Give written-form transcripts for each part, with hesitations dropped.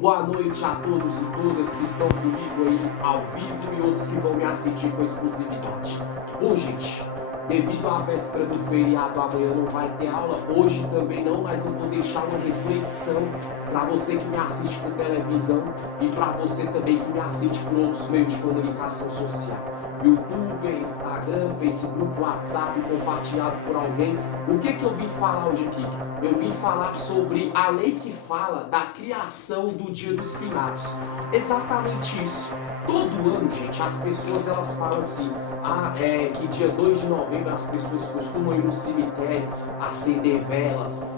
boa noite a todos e todas que estão comigo aí ao vivo e outros que vão me assistir com exclusividade. Bom, gente, devido à véspera do feriado, amanhã não vai ter aula, hoje também não, mas eu vou deixar uma reflexão para você que me assiste por televisão e para você também que me assiste por outros meios de comunicação social. YouTube, Instagram, Facebook, WhatsApp, compartilhado por alguém. O que eu vim falar hoje aqui? Eu vim falar sobre a lei que fala da criação do Dia dos Finados. Exatamente isso. Todo ano, gente, as pessoas elas falam assim, que dia 2 de novembro as pessoas costumam ir no cemitério, acender velas,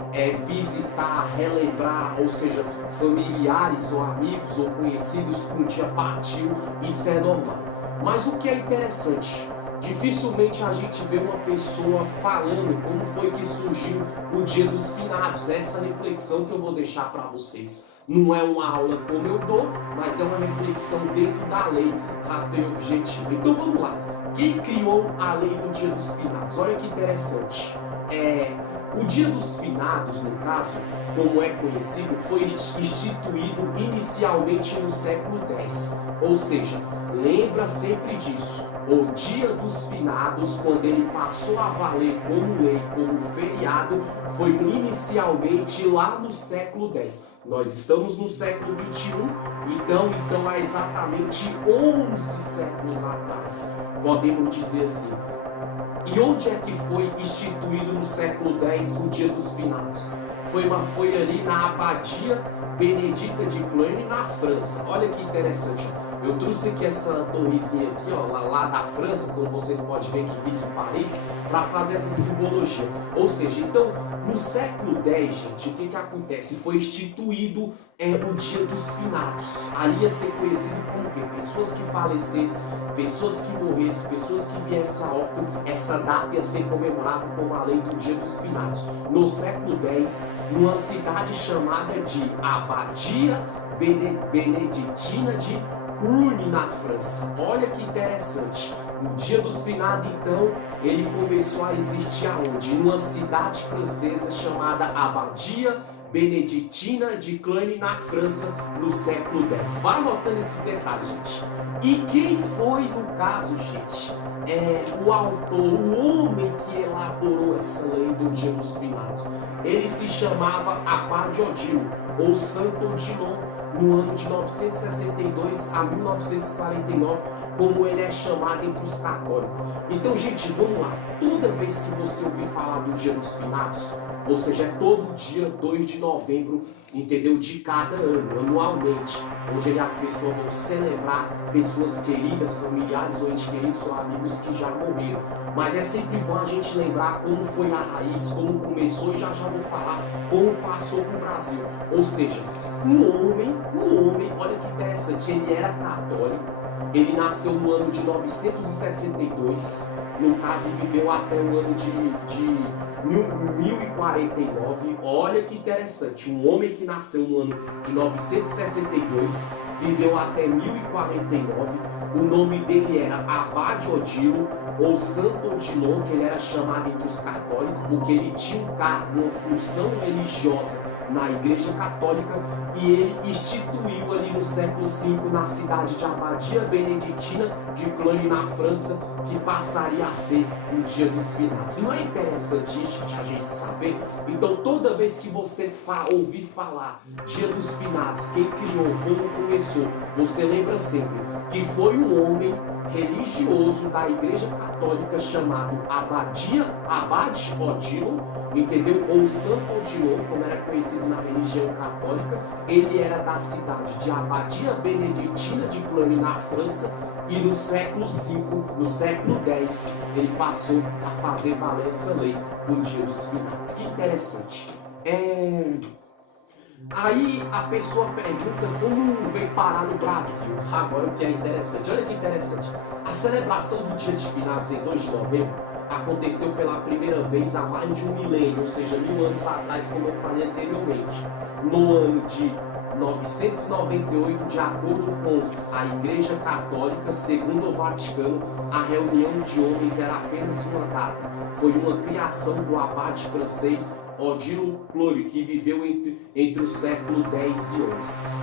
visitar, relembrar, ou seja, familiares ou amigos ou conhecidos que um dia partiu. Isso é normal. Mas o que é interessante, dificilmente a gente vê uma pessoa falando como foi que surgiu o Dia dos Finados. Essa reflexão que eu vou deixar para vocês. Não é uma aula como eu dou, mas é uma reflexão dentro da lei, rápido e objetivo. Então vamos lá. Quem criou a lei do Dia dos Finados? Olha que interessante. O Dia dos Finados, no caso, como é conhecido, foi instituído inicialmente no século X. Ou seja, lembra sempre disso. O Dia dos Finados, quando ele passou a valer como lei, como feriado, foi inicialmente lá no século X. Nós estamos no século XXI, então há exatamente 11 séculos atrás, podemos dizer assim. E onde é que foi instituído no século X o Dia dos Finados? Foi ali na Abadia Benedita de Cluny, na França. Olha que interessante. Eu trouxe aqui essa torrezinha aqui, ó, lá da França, como vocês podem ver que fica em Paris, para fazer essa simbologia. Ou seja, então, no século X, gente, o que acontece? Foi instituído o Dia dos Finados. Ali ia ser conhecido como o quê? Pessoas que falecessem, pessoas que morressem, pessoas que viessem a óbito, essa data ia ser comemorada como a lei do Dia dos Finados. No século X, numa cidade chamada de Abadia Beneditina de Cluny, na França. Olha que interessante. O Dia dos Finados, então, ele começou a existir aonde? Numa cidade francesa chamada Abadia Beneditina de Cluny, na França, no século X. Vai anotando esses detalhes, gente. E quem foi, no caso, gente, o autor, o homem que elaborou essa lei do Dia dos Finados? Ele se chamava Abade Odilo, ou Santo Odilon, no ano de 962 a 1949, como ele é chamado entre os católicos. Então, gente, vamos lá. Toda vez que você ouvir falar do Dia dos Finados, ou seja, é todo dia 2 de novembro, entendeu? De cada ano, anualmente, onde as pessoas vão celebrar pessoas queridas, familiares ou entes queridos ou amigos que já morreram. Mas é sempre bom a gente lembrar como foi a raiz, como começou, e já vou falar como passou para o Brasil. Ou seja, um homem, olha que interessante, ele era católico, ele nasceu no ano de 962, no caso ele viveu até o ano de 1049, olha que interessante, um homem que nasceu no ano de 962, viveu até 1049, o nome dele era Abade Odilo, ou Santo Odilon, que ele era chamado entre os católicos, porque ele tinha um cargo, uma função religiosa na Igreja Católica, e ele instituiu ali no século V, na cidade de Abadia Beneditina de Cluny, na França, que passaria a ser o Dia dos Finados. Não é interessante a gente saber? Então, toda vez que você ouvir falar Dia dos Finados, quem criou, como começou, você lembra sempre que foi um homem religioso da Igreja Católica chamado Abade Odilo, entendeu? Ou Santo Odilon, como era conhecido na religião católica. Ele era da cidade de Abadia Beneditina de Cluny, na França, e no século V, no século X, ele passou a fazer valer essa lei do Dia dos Finados. Que interessante. Aí a pessoa pergunta como veio parar no Brasil. Agora o que é interessante, olha que interessante. A celebração do Dia dos Finados em 2 de novembro aconteceu pela primeira vez há mais de um milênio, ou seja, 1000 anos atrás, como eu falei anteriormente, no ano de 998, de acordo com a Igreja Católica, segundo o Vaticano, a reunião de homens era apenas uma data. Foi uma criação do abade francês Odilo Cluny, que viveu entre o século X e XI.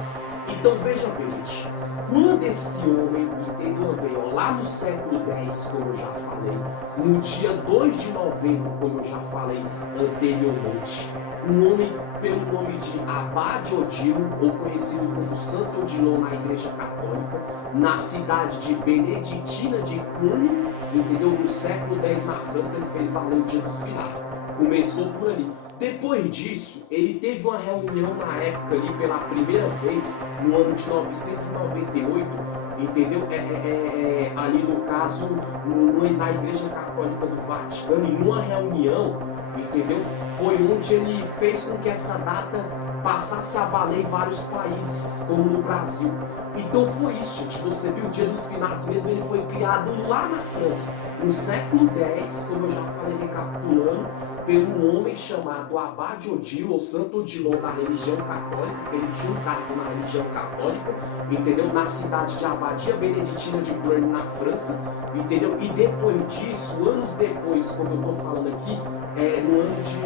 Então veja bem, gente, quando esse homem, entendeu bem, ó, lá no século X, como eu já falei, no dia 2 de novembro, como eu já falei anteriormente, um homem pelo nome de Abade Odilo, ou conhecido como Santo Odilon na Igreja Católica, na cidade de Beneditina de Cluny, entendeu? No século X na França, ele fez valer o Dia dos Finados. Começou por ali. Depois disso, ele teve uma reunião na época ali pela primeira vez, no ano de 998, entendeu? Ali no caso, na Igreja Católica do Vaticano, em uma reunião, entendeu? Foi onde ele fez com que essa data passasse a valer em vários países, como no Brasil. Então foi isso, gente. Você viu, o Dia dos Finados mesmo, ele foi criado lá na França, no século X, como eu já falei, recapitulando, pelo homem chamado Abade Odilo, ou Santo Odilon da religião católica, que ele tinha um cargo na religião católica, entendeu? Na cidade de Abadia Beneditina de Cluny, na França, entendeu? E depois disso, anos depois, como eu estou falando aqui, no ano de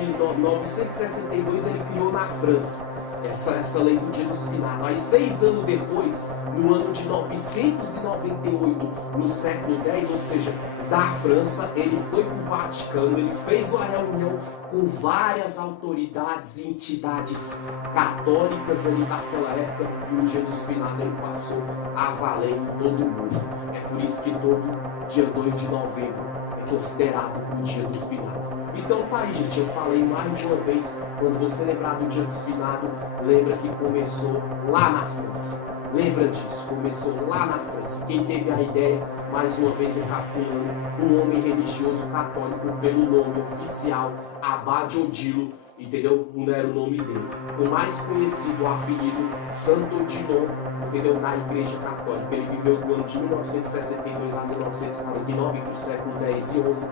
962 ele criou na França essa lei do Dia dos Finados. Aí 6 anos depois, no ano de 998, no século X, ou seja, da França, ele foi para o Vaticano, ele fez uma reunião com várias autoridades e entidades católicas ali daquela época, e o Dia dos Finados ele passou a valer em todo o mundo. É por isso que todo dia 2 de novembro é considerado o Dia dos Finados. Então tá aí, gente, eu falei mais de uma vez, quando você lembrar do Dia dos Finados, lembra que começou lá na França. Lembra disso, começou lá na França. Quem teve a ideia, mais uma vez recapitulando, um homem religioso católico pelo nome oficial, Abade Odilo, entendeu? Não era o nome dele. Com mais conhecido o apelido Santo Odilon, entendeu? Na Igreja Católica. Ele viveu do ano de 1962 a 1949, entre o século X e XI,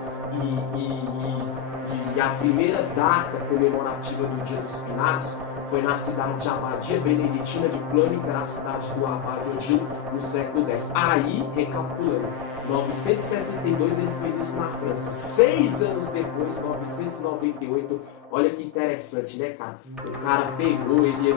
e a primeira data comemorativa do Dia dos Finados foi na cidade de Abadia Beneditina de Cluny, que era a cidade do Abade Odilo, no século X. Aí, recapitulando, 962 ele fez isso na França. 6 anos depois, 998, olha que interessante, né, cara? O cara pegou, ele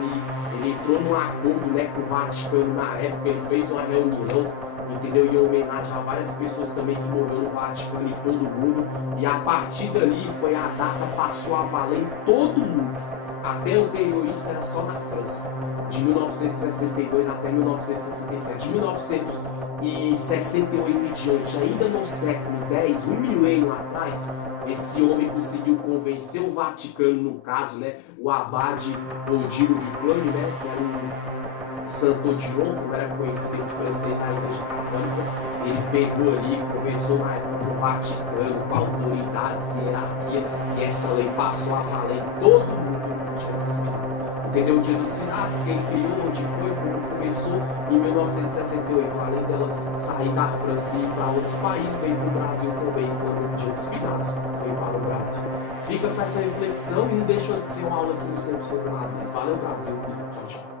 entrou num acordo, né, com o Vaticano na época, ele fez uma reunião, entendeu? Em homenagem a várias pessoas também que morreram no Vaticano e todo mundo. E a partir dali a data passou a valer em todo mundo. Até anterior isso era só na França. De 1962 até 1967. De 1968 em diante, ainda no século X, um milênio atrás, esse homem conseguiu convencer o Vaticano, no caso, né, o Abade Odilo de Cluny, né, que era o Santo Odilon, como era conhecido esse francês da Igreja Católica. Ele pegou ali, conversou na época com o Vaticano, com autoridades e hierarquia, e essa lei passou a valer em todo mundo. Entendeu? O Dia dos Finados, quem criou, onde foi, como começou em 1968, além dela sair da França e ir para outros países, veio para o Brasil também, quando o Dia dos Finados veio para o Brasil. Fica com essa reflexão e não deixa de ser uma aula aqui no 100% nas leis. Valeu, Brasil. Tchau, tchau.